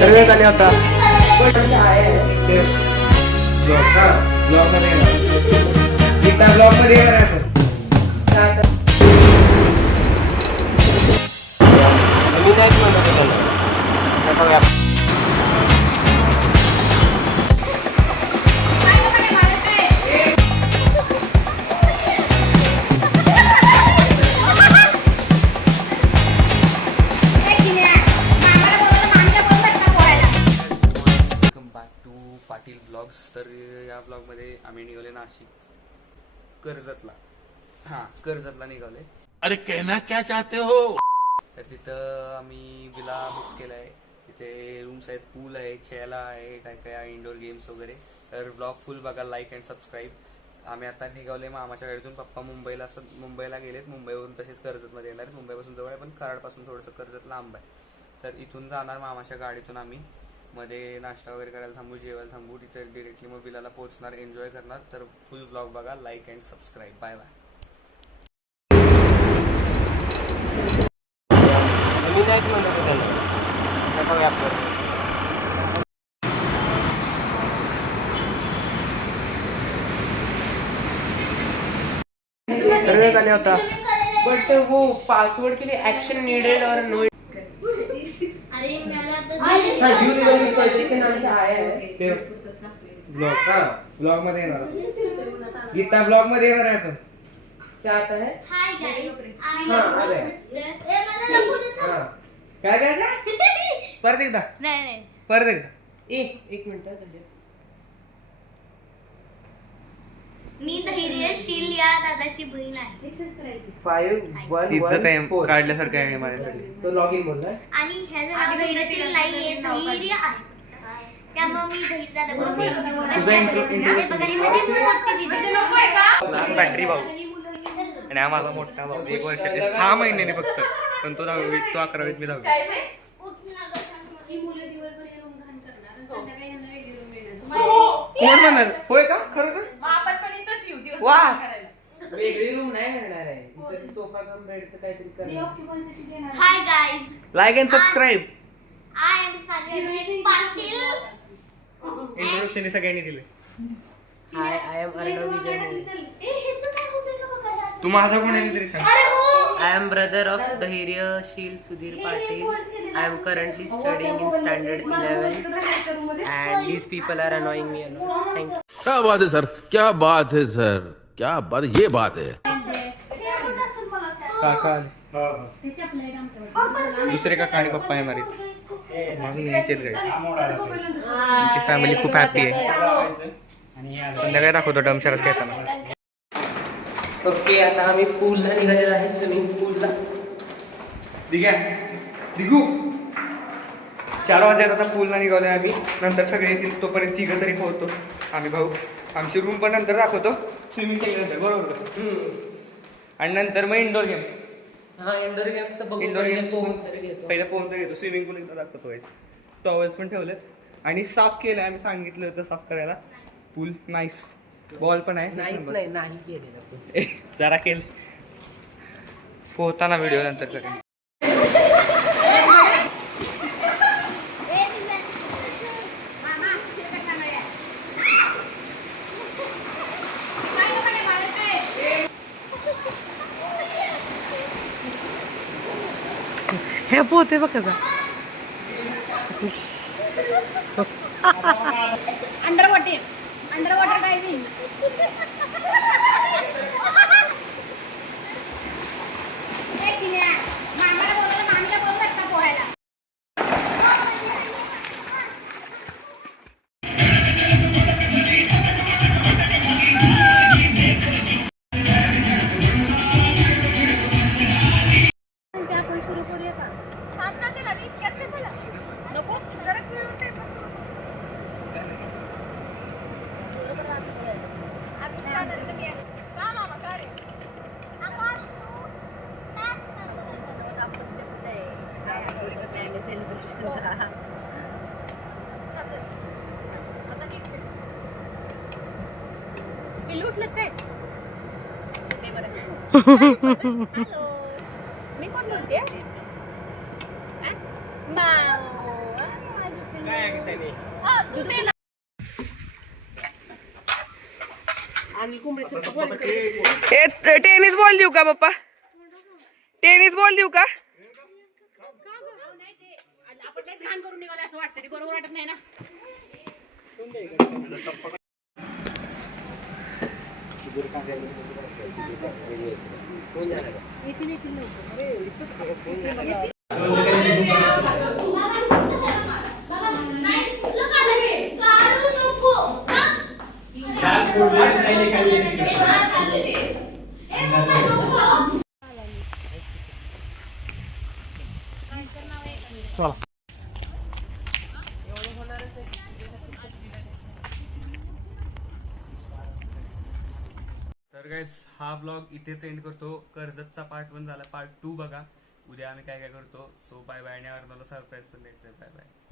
सर्वे झाले आता ब्लॉग मध्ये पाटील ब्लॉग्स. तर या ब्लॉगमध्ये आम्ही निघाले नाशिक कर्जतला. कर्जतला निघाले. अरे कहना क्या चाहते हो. तर तिथं आम्ही विला बुक केलाय. तिथे रूम्स आहेत, पूल आहे, खेळायला आहे, काय काय इंडोर गेम्स वगैरे. तर ब्लॉग फुल बघा, लाईक अँड सबस्क्राईब. आम्ही आता निघाले मामाच्या गाडीतून. पप्पा मुंबईला गेलेत. मुंबईवरून तसेच कर्जतमध्ये येणार आहेत. मुंबईपासून जवळ आहे पण कराडपासून थोडंसं कर्जत लांब आहे. तर इथून जाणार मामाच्या गाडीतून आम्ही. मध्ये नाश्ता वगैरे करायला थांबू, जेवायला थांबू. तिथे डिरेक्टली मग विलाला पोहोचणार, एन्जॉय करणार. तर फुल ब्लॉग बघा, like and subscribe. Bye bye. होता बट वो पासवर्ड के लिए एक्शन नीडेड और नो नाम से आया है ब्लॉग मध्ये येणार. गीता ब्लॉग मध्ये येणार आहे. आपण क्या आता है. हाय गाइस, काय काय काय परत एकदा नाही परत एकदा. एक मिनिट. मी धैर्यशील या दादाची बहीण आहे. 5114 काढल्यासारखं आहे माझ्यासाठी. तो लॉग इन बोल रहा है. आणि ह्याचं नाव धैर्यशील नाहीये, धैर्य आहे. त्यामुळे मी धैर्य दादा बोलते. बघा ही माझी मोठी दीदी नकोय का. लहान बॅटरी भाऊ आणि हा माझा मोठा भाऊ. 1 वर्ष 6 महिन्याने फक्त. पण तो 10वीत, तो 11वीत, मी 10वीत. कोण म्हणाल होय का खरं. वा वेगळी रूम नाही मिळणार आहे. इथे सोफा कम बेडचं काहीतरी करणार. Hi guys, like and subscribe. I am Sanvi Patil. Introduction सगळ्यांनी दिले. Hi, I am Arnav Vijay. ह्याचं काय होतंय का बघायला. तू माझा कोण आहे तरी सांग. अरे हो. I am brother of Dhairyasheel Sudhir Patil. I am currently studying in standard 11 and these people are annoying me a lot. Thank you. क्या बात है सर, क्या बात है सर, क्या बात, ये बात है. काका दुसरे काका आणि पप्पा येणार आहेत. म्हणून यायचेत गाईस. आमची फॅमिली खूप हॅपी आहे. संध्याकाळी दाखवतो डमशरस खेळताना. ओके, आता आम्ही पूलला निघालेलो आहे. स्विमिंग पूलला. दिगू 4 वाजता आता पूलला निघालोय आम्ही. नंतर सगळे येतील, तोपर्यंत 3 तरी पोहोचतो आम्ही भाऊ. आमची रूम पण नंतर दाखवतो स्विमिंग केल्यानंतर. बरोबर. आणि नंतर मग इंडोर गेम्स. इंडोर गेम्स बघू. इंडोर गेम्स पहिला पोहून तर घेतो. स्विमिंग पूल एकदा दाखवतो. टॉवेल्स पण ठेवलेत आणि साफ केलं. आम्ही सांगितलं होतं साफ करायला. पूल नाईस. बॉल पण आहे. नाही केलेलं. जरा केलं. पोहताना व्हिडिओ नंतर सगळं. हे पोहते बघ कसा. Underwater diving. लुटलं काय. मी कोण बोलते. टेनिस बॉल देऊ का पप्पा? टेनिस बॉल देऊ का? तर गाइस हा व्लॉग इथेच एंड करतो. कर्जतचा पार्ट 1 झाला, पार्ट 2 बघा उद्या आम्ही काय काय करतो. So bye bye. आणि मला सरप्राईज पण द्यायचं. Bye bye.